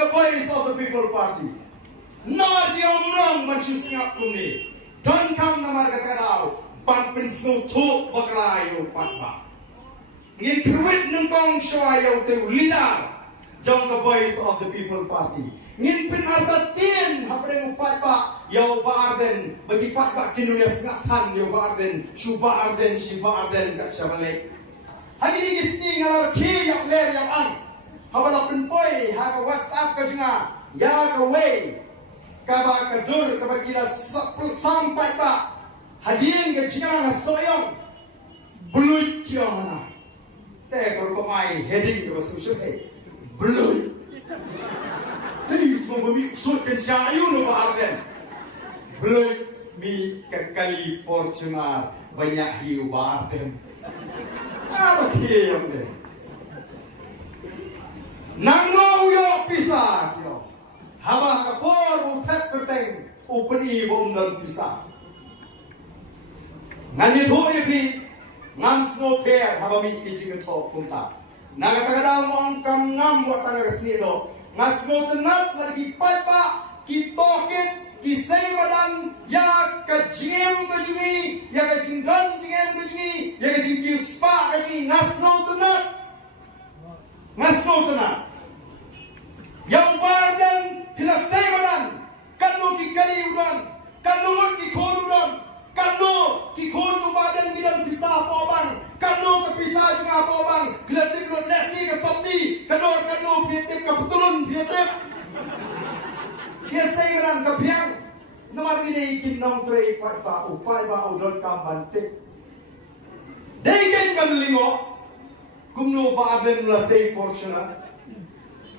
the voice of the People Party. Not the omrong manchusnya kuni. Don't come na margatarao. Pan pinsno to baklayo patba. Ngin truit nung kong shoayo te leader. Jong the voice of the People Party. Ngin pinardatin hapreng patba. Yo barden bagi patba kinunya ngatan yo barden. Shu barden shi barden kat syamalek. Hari ni kisni ngalar ki yak ler yak ang. Habala pinpoy ha WhatsApp ka jinga. Ya ka way. Kaba kadur kaba kila sampai pa hadirin ke jinga soyong bluit kyo mana te kor pamai heading ke solution hai bluit tadi semua bumi usut kan syayu no baarden bluit mi ke kali Fortuner banyak hiu baarden apa kiyam de nangno yo pisah kyo haba kapor utat perteng upeni bomdal bisa ngani thoi bi ngam sno phe haba mi ki jing tho punta naga tagada mong kam ngam wa tanaga snido ngasmo tenat lagi papa ki token ki seimadan ya ka jiem bajuni ya ka jinggan jingen bajuni ya ka jing ki spa bajuni ngasmo tenat yang badan pila seimadan kanu ki kali udan kanu mut ki khon udan kanu ki khon badan bidan pisa pobang kanu ke pisa juga pobang glatik lo nasi ke sabti kanu pietek ke betulun pietek dia seimadan ke piang namar ini kinong trei pa upai ba udon kambantik deiken banlingo kumno badan la sei Fortuner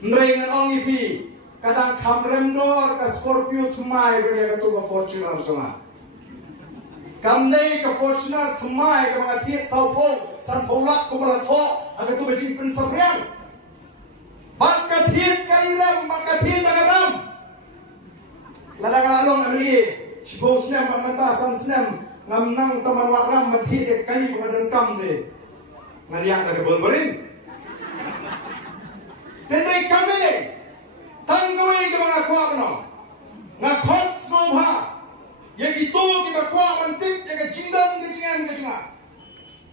Nrengan ong ipi kadang kamrem dor ka Scorpio thumai bene ka to ka Fortuner sama kamnei ka Fortuner thumai ka mga thiet saupo san polak ko mara tho aga to bajing pen sabriang bak ka thiet ka iram bak ka thiet agaram ladang along amli sibo snem mata san snem ngam nang taman waram mathiet kali ko kam de ngaliak ka bolborin Tenai kami tanggui ke mga kuat no, ngakot sobha, yang itu kita kuat mantik, yang cindan kecingan kecingan,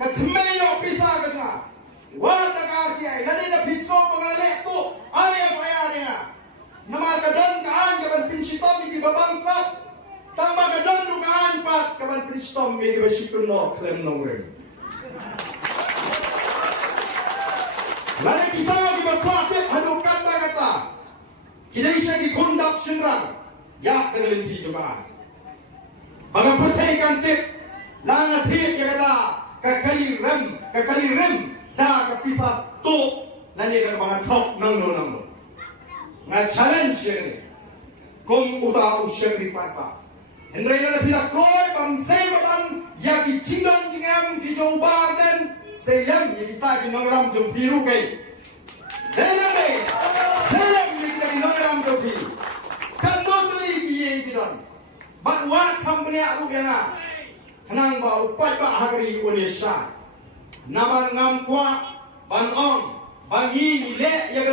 ketemayo pisah kecingan, wala kati ay, lali na piso pengalek tu, ayah ayah dia, nama kadang kaan kaban pincitom di babangsa, tambah kadang dukaan pat kaban pincitom di basikun no klem nongre. Lalu kita diberkuatir hadu kata-kata kita isya dikundap senrang ya dengan di jemaah baga pertaikan tip langa tip ya kata kakali rem da kapisa to nani ka mga top nangno nga challenge ni kung uta usya ni papa hendrai na pila koy pam seibadan ya ki chingan jingam ki jobaden Selam yang kita dinongram jom biru kay. Selam yang kita dinongram jom biru. Kando tuli biye bidon. Bakwa company aku yana. Kenang ba upai ba hari Indonesia. Naman ngam kwa ban ong bangi ile ya